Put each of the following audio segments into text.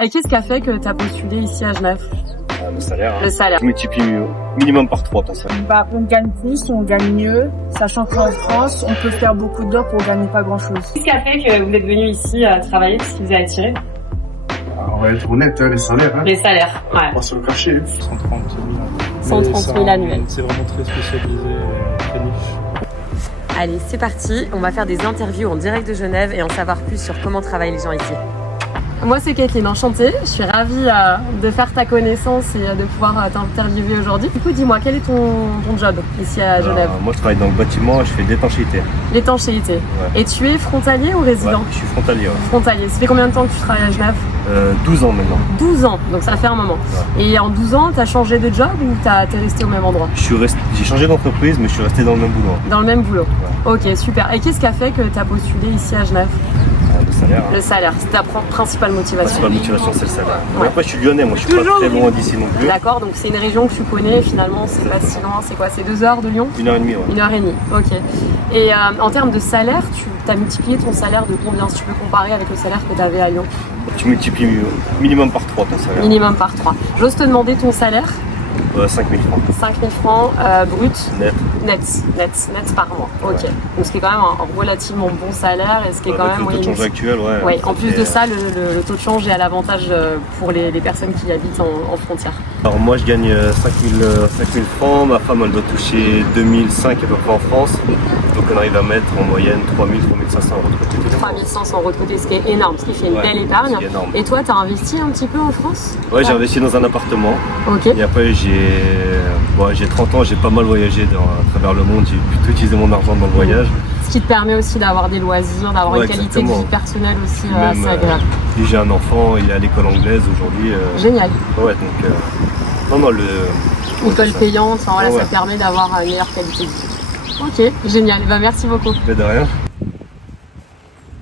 Et qu'est-ce qui a fait que tu as postulé ici à Genève? Le salaire. Le salaire. Je multiplie minimum par 3 ton salaire. Bah, on gagne plus, on gagne mieux, sachant qu'en France, on peut faire beaucoup d'heures pour gagner pas grand-chose. Qu'est-ce qui a fait que vous êtes venu ici travailler? Qu'est-ce qui vous a attiré? On va être honnête, les salaires. Les salaires, ouais. On va se le cacher. 130 000. 130 000 annuels. C'est vraiment très spécialisé, très niche. Allez, c'est parti. On va faire des interviews en direct de Genève et en savoir plus sur comment travaillent les gens ici. Moi, c'est Kathleen, enchantée. Je suis ravie de faire ta connaissance et de pouvoir t'interviewer aujourd'hui. Du coup, dis-moi, quel est ton job ici à Genève? Moi, je travaille dans le bâtiment, je fais de l'étanchéité. L'étanchéité. Ouais. Et tu es frontalier ou résident? Ouais, je suis frontalier. Ouais. Frontalier. Ça fait combien de temps que tu travailles à Genève? 12 ans maintenant. 12 ans, donc ça fait un moment. Ouais. Et en 12 ans, tu as changé de job ou t'es resté au même endroit? J'ai changé d'entreprise, mais je suis resté dans le même boulot. Dans le même boulot. Ouais. Ok, super. Et qu'est-ce qui a fait que tu as postulé ici à Genève? Le salaire. Le salaire, c'est ta principale motivation. La principale motivation, c'est le salaire. Ouais. Après, je suis lyonnais, moi je suis pas très loin d'ici non plus. D'accord, donc c'est une région que tu connais, finalement, c'est pas si loin. C'est quoi? C'est 2 heures de Lyon? 1h30, ouais. 1h30, ok. Et en termes de salaire, tu as multiplié ton salaire de combien, si tu peux comparer avec le salaire que tu avais à Lyon? Tu multiplies minimum par 3 ton salaire. Minimum par 3. J'ose te demander ton salaire? 5 000 francs. 5 000 francs brut? Net Par mois, ok. Donc ce qui est quand même un relativement bon salaire et ce qui est quand même... Le taux de change actuel, ouais. Ouais, en plus de ça, le taux de change est à l'avantage pour les personnes qui habitent en frontière. Alors moi je gagne 5 000 francs, ma femme elle doit toucher 2005 à peu près en France. Donc on arrive à mettre en moyenne 3 000, 3 500 euros de côté. 3 500 euros de côté, ce qui est énorme, ce qui fait une belle épargne. Et toi, tu as investi un petit peu en France? Ouais, j'ai investi dans un appartement. Ok. Et après j'ai 30 ans, j'ai pas mal voyagé à travers le monde, j'ai plutôt utilisé mon argent dans le voyage. Ce qui te permet aussi d'avoir des loisirs, d'avoir une qualité de vie personnelle aussi assez agréable. Puis j'ai un enfant, il est à l'école anglaise aujourd'hui. Génial. Ouais, donc non, école payante, enfin, voilà, ça permet d'avoir une meilleure qualité de vie. Ok, génial. Bah, merci beaucoup. Mais de rien.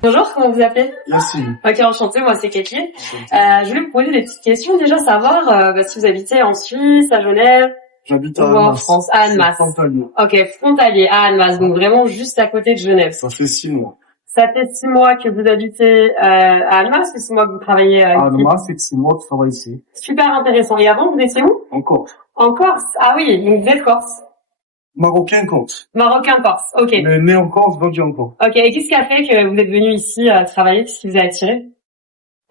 Bonjour, comment vous appelez? Yacine. Ok, enchantée, moi c'est Kathleen. Je voulais vous poser des petites questions. Déjà savoir si vous habitez en Suisse, à Genève. J'habite à en France, à Annemasse. Frontalier. Ok, frontalier à Annemasse, donc vraiment juste à côté de Genève. Ça fait 6 mois. Ça fait 6 mois que vous habitez à Annemasse ou 6 mois que vous travaillez à Annemasse, c'est 6 mois que je travaille ici. Super intéressant. Et avant, vous étiez où? En Corse. En Corse? Ah oui, donc vous êtes Corse. Marocain Corse. Marocain Corse, ok. Mais né en Corse, grandi en Corse. Ok, et qu'est-ce qui a fait que vous êtes venu ici travailler? Qu'est-ce qui vous a attiré?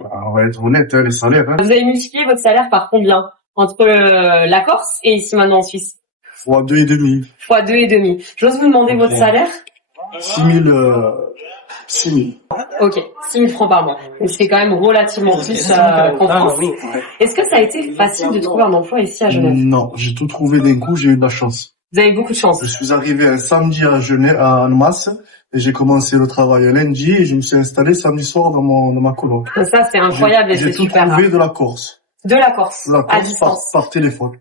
On va être honnête, les salaires. Vous avez multiplié votre salaire par combien? Entre la Corse et ici maintenant en Suisse? Fois 2,5. Fois 2,5. J'ose vous demander votre salaire? 6 000. Ok, 6 000 francs par mois. Donc c'est quand même relativement plus qu'en France. Est-ce que ça a été facile de trouver un emploi ici à Genève? Non, j'ai tout trouvé d'un coup, j'ai eu de la chance. Vous avez beaucoup de chance. Je suis arrivé un samedi à Genève, à Annemasse, et j'ai commencé le travail un lundi, et je me suis installé samedi soir dans ma coloc. Ça c'est incroyable et c'est super. J'ai tout trouvé de la Corse. De la Corse, à distance. Par téléphone.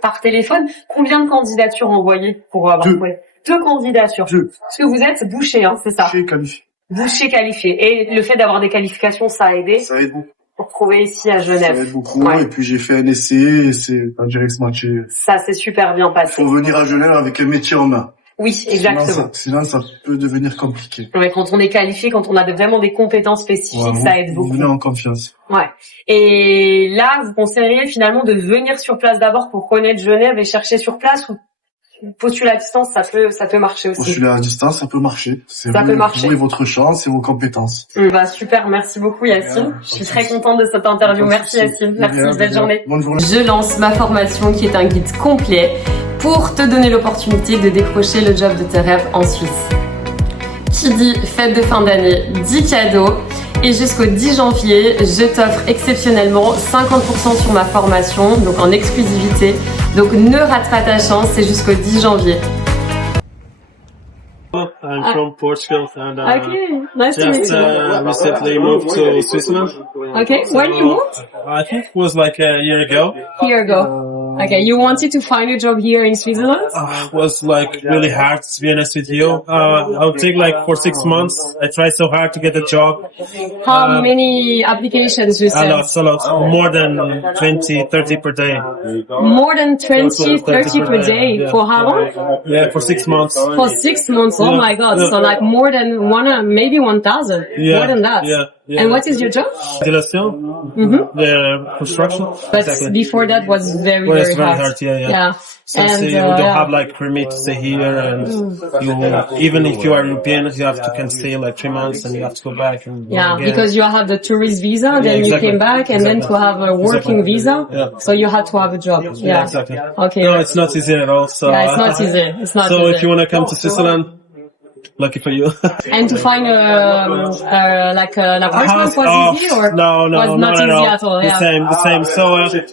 Par téléphone? Combien de candidatures envoyées pour avoir trouvé? 2 candidatures. 2. Parce que vous êtes boucher, hein, c'est ça? Boucher qualifié. Boucher qualifié. Et le fait d'avoir des qualifications, ça a aidé? Ça aide beaucoup. Pour trouver ici à Genève. Ça aide beaucoup, et puis j'ai fait un essai, et c'est un direct matché. Ça s'est super bien passé. Il faut venir à Genève avec un métier en main. Oui, exactement. Sinon, ça peut devenir compliqué. Ouais, quand on est qualifié, quand on a vraiment des compétences spécifiques, ça aide beaucoup. Vous venez en confiance. Ouais. Et là, vous conseilleriez finalement de venir sur place d'abord pour connaître Genève et chercher sur place, ou postuler à distance, ça peut marcher aussi? Postuler à distance, ça peut marcher. Ça peut marcher. Vous et votre chance et vos compétences. Bah, super, merci beaucoup Yacine. Je suis très contente de cette interview. Merci Yacine. Merci, belle journée. Bonne journée. Je lance ma formation qui est un guide complet pour te donner l'opportunité de décrocher le job de tes rêves en Suisse. Qui dit fête de fin d'année, dit cadeau. Et jusqu'au 10 janvier, je t'offre exceptionnellement 50% sur ma formation, donc en exclusivité. Donc ne rate pas ta chance, c'est jusqu'au 10 janvier. I'm from Portugal and okay, nice to meet you. recently moved to Switzerland. Okay, when you moved? I think it was like a year ago. Year ago. Okay, you wanted to find a job here in Switzerland? It was like really hard, to be honest with you. I would take like for 6 months. I tried so hard to get a job. How many applications you sent? A lot. More than 20, 30 per day. More than 20, 30 per day? Yeah. For how long? Yeah, for 6 months. For 6 months, oh my god, so like more than maybe 1,000, more than that. Yeah. And what is your job? Installation, Mm-hmm. the construction. But Exactly. before that was very, Well, it's very very hard. hard, yeah. Yeah. Since And, you don't yeah. have like permit to stay here, and you, even if you are European, you have to can stay like 3 months, and you have to go back and go Yeah, again. because you have the tourist visa, then Yeah, you exactly. came back, and then to have a working Exactly. visa, Yeah. so you had to have a job. Yeah, Yeah, exactly. Okay. No, it's not easy at all. So Yeah, it's not easy. It's not so easy. if you want to come to Switzerland, lucky for you. And to find like an apartment was easy, or no, was not easy at all? The Yeah. same. So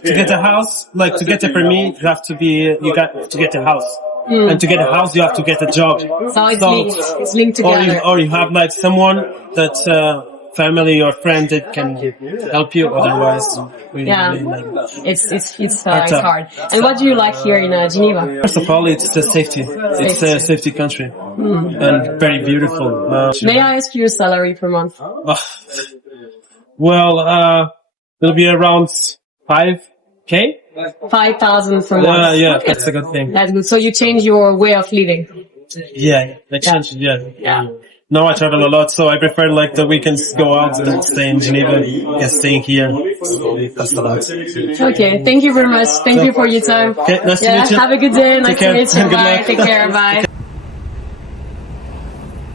to get a house, like to get a permit, you got to get a house. And to get a house, you have to get a job. So it's linked together. Or you have like someone that family or friend that can help you. Otherwise, Yeah. like, It's hard. And what do you like here in Geneva? first of all, it's the safety. It's a safety country and very beautiful. May I ask you your salary per month? Well, it'll be around 5K. 5,000 per month. Yeah, Okay. that's a good thing. That's good. So you change your way of living. Yeah, I changed. Yeah. Now I travel a lot, so I prefer like the weekends go out and stay in Geneva and staying here. That's a lot. Okay. Thank you very much. Thank you for your time. Okay, nice to Yeah. meet you. Have a good day. Nice Take to care. meet you. Good Bye. luck. Take care. Bye.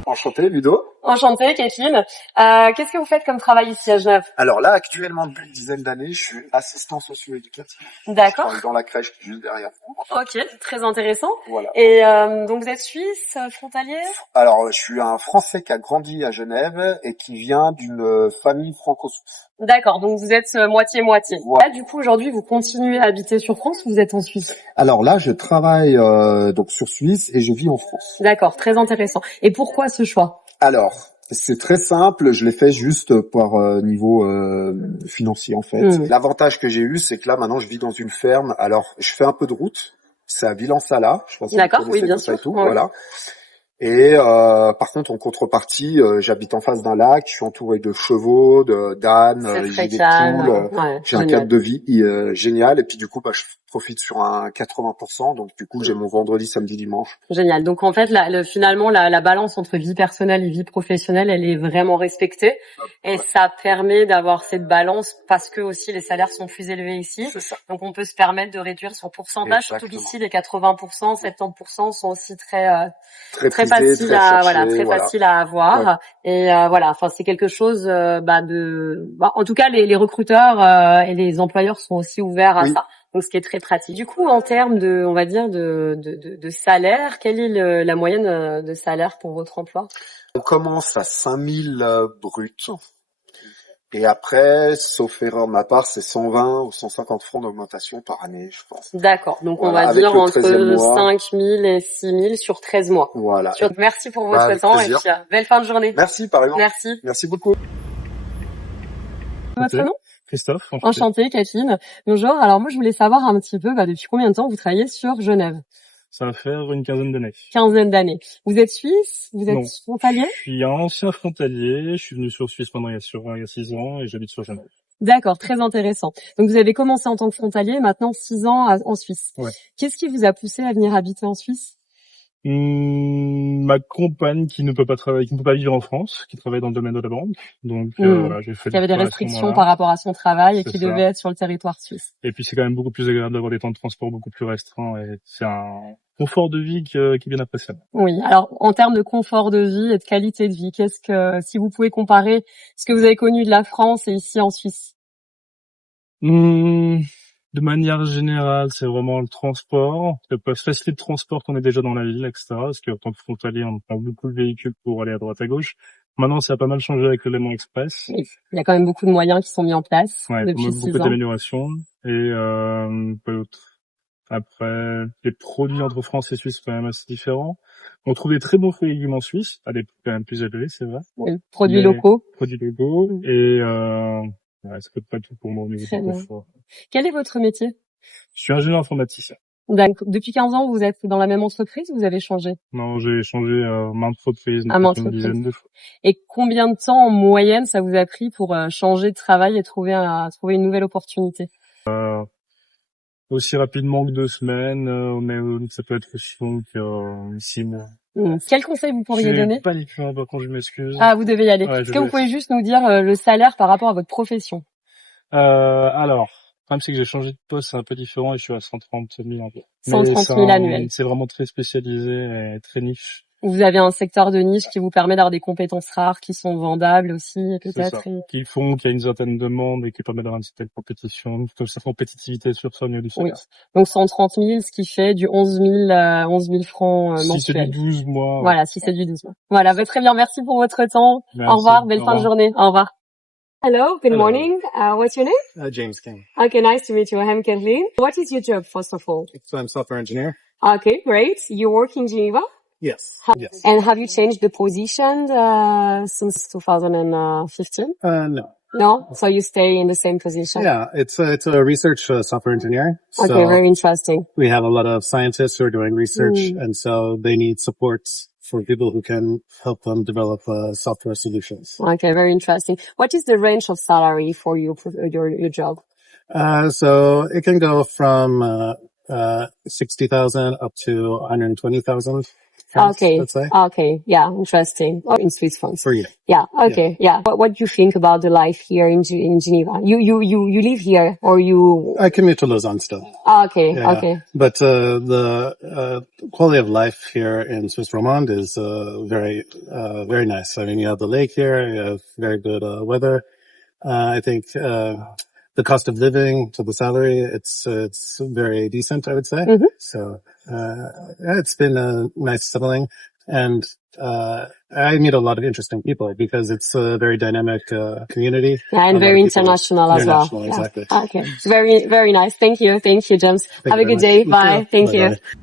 Enchanté, Ludo. Enchantée, Kathleen. Qu'est-ce que vous faites comme travail ici à Genève? Alors là, actuellement, depuis une dizaine d'années, je suis assistant socio-éducatif. Je D'accord. travaille dans la crèche qui est juste derrière vous. Ok, très intéressant. Voilà. Et donc vous êtes suisse, frontalier? Alors, je suis un Français qui a grandi à Genève et qui vient d'une famille franco-suisse. D'accord, donc vous êtes moitié-moitié. Voilà. Là, du coup, aujourd'hui, vous continuez à habiter sur France ou vous êtes en Suisse? Alors là, je travaille donc sur Suisse et je vis en France. D'accord, très intéressant. Et pourquoi ce choix? Alors, c'est très simple, je l'ai fait juste par niveau financier en fait. L'avantage que j'ai eu, c'est que là maintenant je vis dans une ferme. Alors, je fais un peu de route, c'est à Villan-Sala, je pense que D'accord, vous connaissez oui, bien tout ça sûr. et tout, Ouais. voilà. Et par contre, en contrepartie, j'habite en face d'un lac, je suis entouré de chevaux, d'ânes, C'est j'ai très des calme. poules, Ouais, j'ai un génial. cadre de vie génial. Et puis du coup, je profite sur un 80%, donc du coup, j'ai mon vendredi, samedi, dimanche. Génial. Donc en fait, finalement, la balance entre vie personnelle et vie professionnelle, elle est vraiment respectée. Et ça permet d'avoir cette balance parce que aussi les salaires sont plus élevés ici. C'est ça. Donc on peut se permettre de réduire son pourcentage. Surtout Exactement. qu'ici, les 80%, 70% sont aussi très Très très prisé, facile très à cherché, très voilà. facile à avoir. Ouais. Et voilà, enfin c'est quelque chose en tout cas les recruteurs et les employeurs sont aussi ouverts à Oui. ça. Donc ce qui est très pratique. Du coup, en termes de, on va dire de salaire, quelle est la moyenne de salaire pour votre emploi? On commence à 5000 bruts. Et après, sauf erreur de ma part, c'est 120 ou 150 francs d'augmentation par année, je pense. D'accord. Donc on Voilà, va avec dire le entre 13e mois. 5 000 et 6 000 sur 13 mois. Voilà. Merci pour votre avec temps plaisir. et puis belle fin de journée. Merci, par exemple. Merci. Merci beaucoup. Votre nom? Christophe, enchanté. Enchantée, Kathleen. Bonjour. Alors moi, je voulais savoir un petit peu depuis combien de temps vous travaillez sur Genève? Ça va faire une quinzaine d'années. Quinzaine d'années. Vous êtes suisse? Vous êtes Non. frontalier? Je suis un ancien frontalier, je suis venu sur Suisse pendant il y a 6 ans et j'habite sur Genève. D'accord, très intéressant. Donc vous avez commencé en tant que frontalier, maintenant 6 ans en Suisse. Ouais. Qu'est-ce qui vous a poussé à venir habiter en Suisse? Ma compagne qui ne peut pas travailler, qui ne peut pas vivre en France, qui travaille dans le domaine de la banque. Donc voilà, j'ai fait Il y avait des le choix à ce restrictions moment-là. par rapport à son travail et C'est qui ça. devait être sur le territoire suisse. Et puis c'est quand même beaucoup plus agréable d'avoir des temps de transport beaucoup plus restreints et c'est un confort de vie qui est bien appréciable. Oui. Alors, en termes de confort de vie et de qualité de vie, si vous pouvez comparer ce que vous avez connu de la France et ici en Suisse? De manière générale, c'est vraiment le transport, la facilité de transport qu'on est déjà dans la ville, etc. Parce qu'en tant que frontalier, on prend beaucoup de véhicules pour aller à droite à gauche. Maintenant, ça a pas mal changé avec le Léman Express. Oui. Il y a quand même beaucoup de moyens qui sont mis en place Ouais, depuis 6 beaucoup ans. d'améliorations. Et quoi d'autre? Après, les produits entre France et Suisse sont quand même assez différents. On trouve des très bons fruits et légumes en Suisse, à des prix quand même plus élevés, c'est vrai. Oui. Produits Mais- locaux. Produits locaux. Et ouais, c'est peut-être pas tout pour moi au niveau Très du bien. confort. Quel est votre métier? Je suis ingénieur informaticien. Donc, depuis 15 ans, vous êtes dans la même entreprise ou vous avez changé? Non, j'ai changé maintes reprises, À maintes une dizaine de fois. Et combien de temps en moyenne ça vous a pris pour changer de travail et trouver une nouvelle opportunité? Aussi rapidement que 2 semaines, mais ça peut être aussi long que 6 mois. Quel conseil vous pourriez donner? Pas les plus importants, je m'excuse. Ah, vous devez y aller. Ouais, Est-ce que vous pouvez juste nous dire le salaire par rapport à votre profession? Alors, le problème c'est que j'ai changé de poste, c'est un peu différent et je suis à 130 000 un peu. 130 000 annuels. C'est vraiment très spécialisé et très niche. Vous avez un secteur de niche qui vous permet d'avoir des compétences rares qui sont vendables aussi, C'est peut-être. ça. Qui font qu'il y a une certaine demande et qui permet d'avoir une certaine compétition, une certaine compétitivité sur ça au niveau du salaire. Oui. Donc 130 000, ce qui fait du 11 000 francs Si c'est mensuels. du 12 mois. Voilà, si c'est du 12 mois. Voilà, bah, très bien. Merci pour votre temps. Merci. Au revoir. Belle Au fin de revoir. journée. Au revoir. Hello. Good Hello. morning. What's your name? James King. Okay, nice to meet you. I'm Kathleen. What is your job, first of all? So I'm software engineer. Okay, great. You work in Geneva? Yes. Yes. And have you changed the position since 2015? No. No? So you stay in the same position? Yeah, it's a research software engineer. So Okay, very interesting. we have a lot of scientists who are doing research, and so they need support for people who can help them develop software solutions. Okay, very interesting. What is the range of salary for your job? So it can go from 60,000 up to 120,000. Okay. Let's say Okay. Yeah. Interesting. Oh, in Swiss francs. for you. Yeah. Okay. Yeah. What do you think about the life here in Geneva? You live here or you? I commute to Lausanne still. Okay. Yeah. Okay. But the quality of life here in Swiss Romande is very nice. I mean, you have the lake here, you have very good weather. I think the cost of living to the salary, it's very decent, I would say. Mhm. So it's been nice settling, and I meet a lot of interesting people because it's a very dynamic community. Yeah, and A lot very of people- international as well. International, exactly. Yeah. Okay. Very, very nice. Thank you. Thank you, James. Thank Have you a good very day. much. You Bye. too. Thank you. Bye-bye.